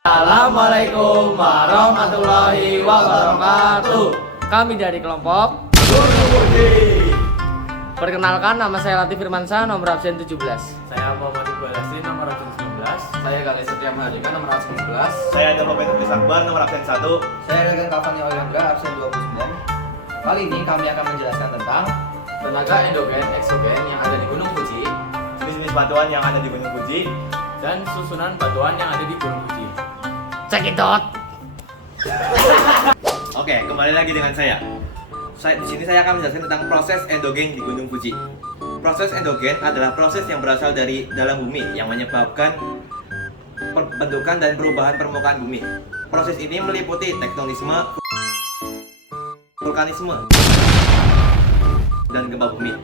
Assalamualaikum warahmatullahi wabarakatuh. Kami dari kelompok Gunung Fuji. Perkenalkan, nama saya Latif Firmansyah, nomor absen 17. Saya Muhammad Iqbal Yassin, nomor absen 19. Saya Gali Setia Mahardika, nomor absen 11. Saya Adolfo Petrus Akbar, nomor absen 1. Saya Regan Kavani Olendra, absen 29. Kali ini kami akan menjelaskan tentang tenaga endogen, eksogen yang ada di Gunung Fuji, Jenis-jenis batuan yang ada di Gunung Fuji, dan susunan batuan yang ada di Gunung Fuji. Cekidot. Oke, kembali lagi dengan saya. Di sini saya akan menjelaskan tentang proses endogen di Gunung Fuji. Proses endogen adalah proses yang berasal dari dalam bumi yang menyebabkan pembentukan dan perubahan permukaan bumi. Proses ini meliputi tektonisme, vulkanisme, dan gempa bumi.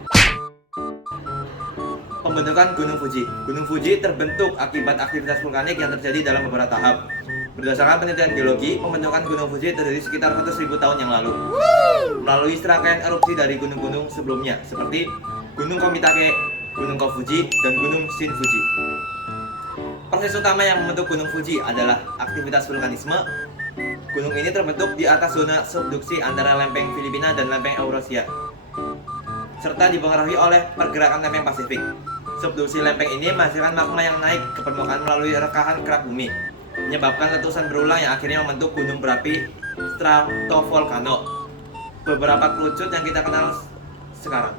Pembentukan Gunung Fuji. Gunung Fuji terbentuk akibat aktivitas vulkanik yang terjadi dalam beberapa tahap. Berdasarkan penelitian geologi, pembentukan Gunung Fuji terjadi sekitar 100.000 tahun yang lalu melalui serangkaian erupsi dari gunung-gunung sebelumnya seperti Gunung Komitake, Gunung Kofuji, dan Gunung Shinfuji. Proses utama yang membentuk Gunung Fuji adalah aktivitas vulkanisme. Gunung ini terbentuk di atas zona subduksi antara lempeng Filipina dan lempeng Eurasia, serta dipengaruhi oleh pergerakan lempeng Pasifik. Subduksi lempeng ini menghasilkan magma yang naik ke permukaan melalui rekahan kerak bumi, menyebabkan letusan berulang yang akhirnya membentuk gunung berapi stratovolcano. Beberapa kerucut yang kita kenal sekarang.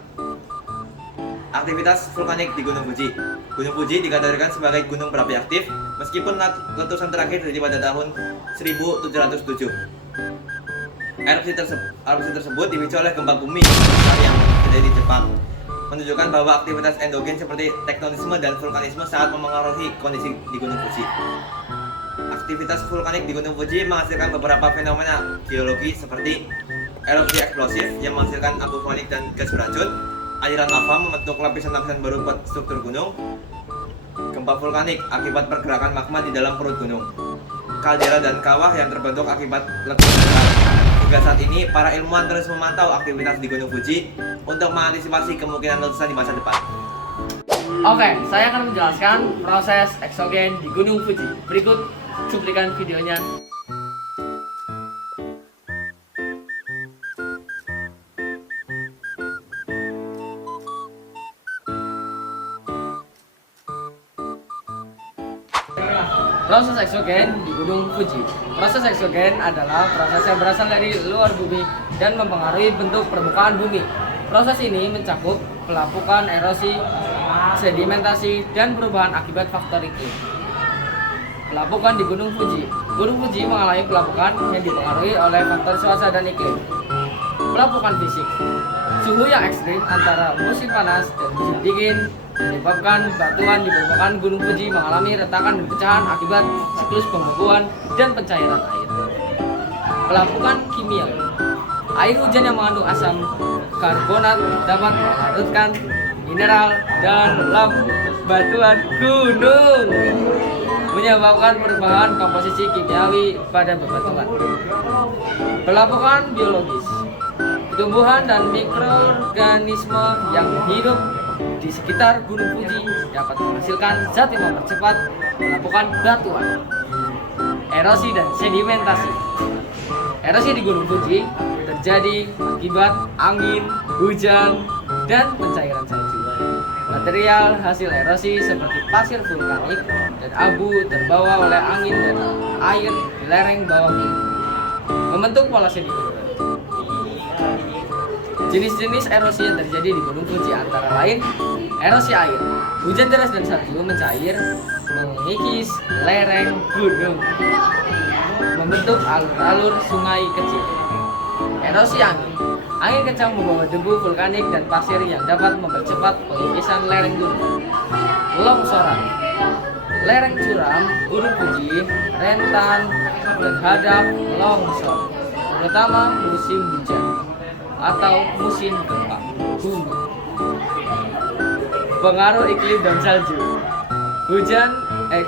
Aktivitas vulkanik di Gunung Fuji. Gunung Fuji dikategorikan sebagai gunung berapi aktif meskipun letusan terakhir terjadi pada tahun 1707. Erupsi tersebut dipicu oleh gempa bumi besar yang terjadi di Jepang, menunjukkan bahwa aktivitas endogen seperti tektonisme dan vulkanisme sangat memengaruhi kondisi di Gunung Fuji. Aktivitas vulkanik di Gunung Fuji menghasilkan beberapa fenomena geologi seperti erupsi eksplosif yang menghasilkan abu vulkanik dan gas beracun, aliran lava membentuk lapisan-lapisan baru buat struktur gunung, gempa vulkanik akibat pergerakan magma di dalam perut gunung, kaldera dan kawah yang terbentuk akibat letusan besar. Hingga saat ini, para ilmuwan terus memantau aktivitas di Gunung Fuji untuk mengantisipasi kemungkinan letusan di masa depan. Oke, saya akan menjelaskan proses eksogen di Gunung Fuji. Berikut cuplikan videonya. Proses eksogen di Gunung Fuji. Proses eksogen adalah proses yang berasal dari luar bumi dan mempengaruhi bentuk permukaan bumi. Proses ini mencakup pelapukan, erosi, sedimentasi, dan perubahan akibat faktor iklim. Pelapukan di Gunung Fuji. Gunung Fuji mengalami pelapukan yang dipengaruhi oleh faktor cuaca dan iklim. Pelapukan fisik. Suhu yang ekstrim antara musim panas dan musim dingin menyebabkan batuan di permukaan Gunung Fuji mengalami retakan dan pecahan akibat siklus pembukuan dan pencairan air. Pelapukan kimia. Air hujan yang mengandung asam karbonat dapat melarutkan mineral dan lap batuan gunung, menyebabkan perubahan komposisi kimiawi pada bebatuan. Pelapukan biologis. Tumbuhan dan mikroorganisme yang hidup di sekitar Gunung Fuji dapat menghasilkan zat yang mempercepat pelapukan batuan. Erosi dan sedimentasi. Erosi di Gunung Fuji terjadi akibat angin, hujan, dan pencairan salju. Material hasil erosi seperti pasir vulkanik dan abu terbawa oleh angin dan air di lereng bawah bumi, membentuk pola sedimen. Jenis-jenis erosi yang terjadi di Gunung Fuji antara lain erosi air. Hujan deras dan salju mencair mengikis lereng gunung, membentuk alur-alur sungai kecil. Erosi angin. Angin kencang membawa debu vulkanik dan pasir yang dapat mempercepat pengikisan lereng gunung. Longsoran. Lereng curam Gunung Fuji rentan terhadap longsor, terutama musim hujan atau musim gempa bumi. Pengaruh iklim dan salju.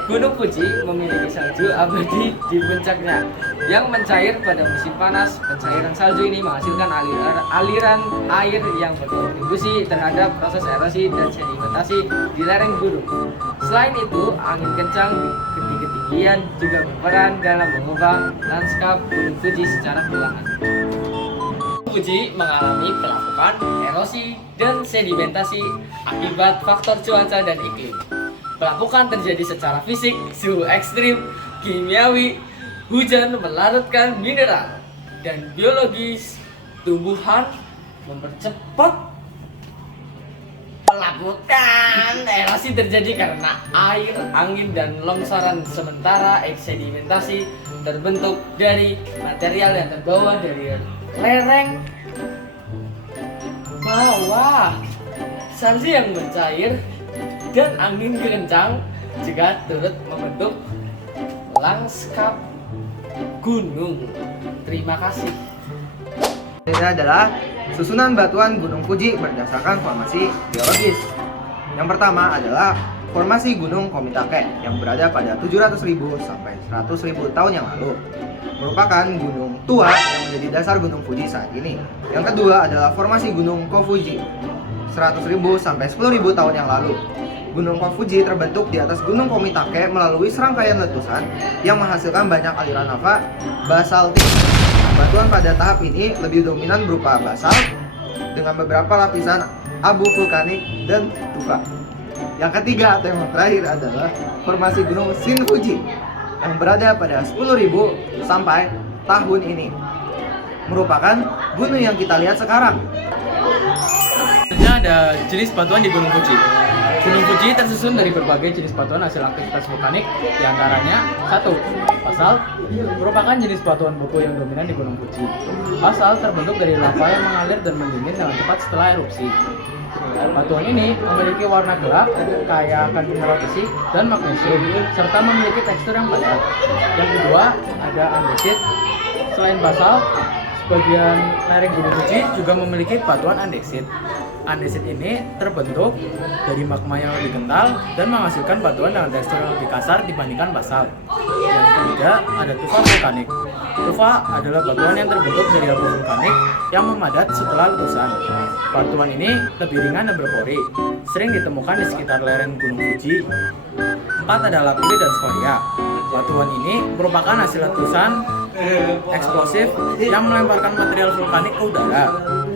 Gunung Fuji memiliki salju abadi di puncaknya yang mencair pada musim panas. Pencairan salju ini menghasilkan aliran air yang berkontribusi terhadap proses erosi dan sedimentasi di lereng gunung. Selain itu, angin kencang di ketinggian ketinggian juga berperan dalam mengubah lanskap Gunung Fuji secara perlahan. Gunung Fuji mengalami pelapukan, erosi, dan sedimentasi akibat faktor cuaca dan iklim. Pelapukan terjadi secara fisik, suhu ekstrim, kimiawi, hujan melarutkan mineral, dan biologis tumbuhan mempercepat pelapukan. Erosi terjadi karena air, angin, dan longsoran, sementara sedimentasi terbentuk dari material yang terbawa dari lereng bawah. Salju yang mencair dan angin kencang juga turut membentuk lanskap gunung. Terima kasih. Ini adalah susunan batuan Gunung Fuji berdasarkan formasi geologis. Yang pertama adalah formasi Gunung Komitake yang berada pada 700.000 sampai 100.000 tahun yang lalu. Merupakan gunung tua yang menjadi dasar Gunung Fuji saat ini. Yang kedua adalah formasi Gunung Kofuji 100.000 sampai 10.000 tahun yang lalu. Gunung Kofuji terbentuk di atas Gunung Komitake melalui serangkaian letusan yang menghasilkan banyak aliran lava basaltik. Batuan pada tahap ini lebih dominan berupa basalt dengan beberapa lapisan abu vulkanik dan tufa. Yang ketiga atau yang terakhir adalah formasi Gunung Shinfuji yang berada pada 10.000 sampai tahun ini. Merupakan gunung yang kita lihat sekarang. Selanjutnya ada jenis batuan di Gunung Fuji. Gunung Fuji tersusun dari berbagai jenis batuan hasil aktivitas vulkanik, diantaranya 1. Basalt merupakan jenis batuan beku yang dominan di Gunung Fuji. Basalt terbentuk dari lava yang mengalir dan mendingin dengan cepat setelah erupsi. Batuan ini memiliki warna gelap, kaya akan mineral besi dan magnesium, serta memiliki tekstur yang padat. Yang kedua, ada andesit. Selain basalt, sebagian lereng Gunung Fuji juga memiliki batuan andesit. Andesit ini terbentuk dari magma yang lebih kental dan menghasilkan batuan dengan tekstur yang lebih kasar dibandingkan basalt. Yang ketiga, ada tufa vulkanik. Tufa adalah batuan yang terbentuk dari abu vulkanik yang memadat setelah letusan. Batuan ini lebih ringan dan berpori, sering ditemukan di sekitar lereng Gunung Fuji. 4 ada lapilli dan skoria. Batuan ini merupakan hasil letusan eksplosif yang melemparkan material vulkanik ke udara.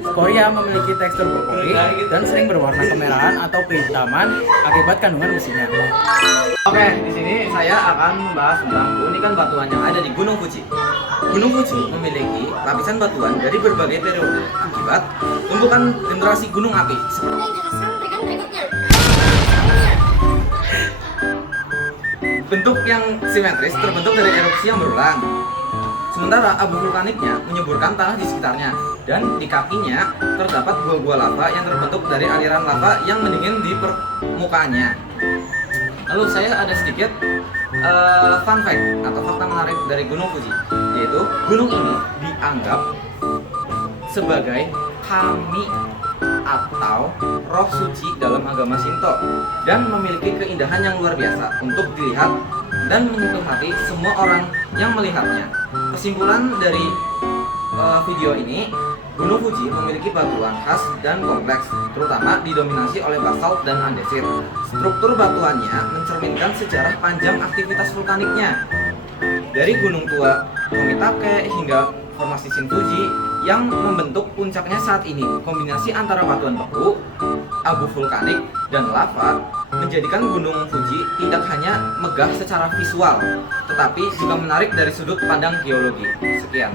Skoria memiliki tekstur berpori dan sering berwarna kemerahan atau kehitaman akibat kandungan besinya. Oke, di sini saya akan membahas tentang keunikan batuan yang ada di Gunung Fuji. Gunung Fuji memiliki lapisan batuan dari berbagai periode akibat tumbukan generasi gunung api. Bentuk yang simetris terbentuk dari erupsi yang berulang. Sementara abu vulkaniknya menyuburkan tanah di sekitarnya, dan di kakinya terdapat gua-gua lava yang terbentuk dari aliran lava yang mendingin di permukaannya. Lalu saya ada sedikit fun fact atau fakta menarik dari Gunung Fuji, yaitu gunung ini dianggap sebagai kami atau roh suci dalam agama Shinto dan memiliki keindahan yang luar biasa untuk dilihat dan menyentuh hati semua orang yang melihatnya. Kesimpulan dari video ini, Gunung Fuji memiliki batuan khas dan kompleks, terutama didominasi oleh basalt dan andesit. Struktur batuannya mencerminkan sejarah panjang aktivitas vulkaniknya, dari gunung tua Komitake hingga formasi Shinfuji yang membentuk puncaknya saat ini. Kombinasi antara batuan beku, abu vulkanik, dan lava menjadikan Gunung Fuji tidak hanya megah secara visual, tetapi juga menarik dari sudut pandang geologi. Sekian.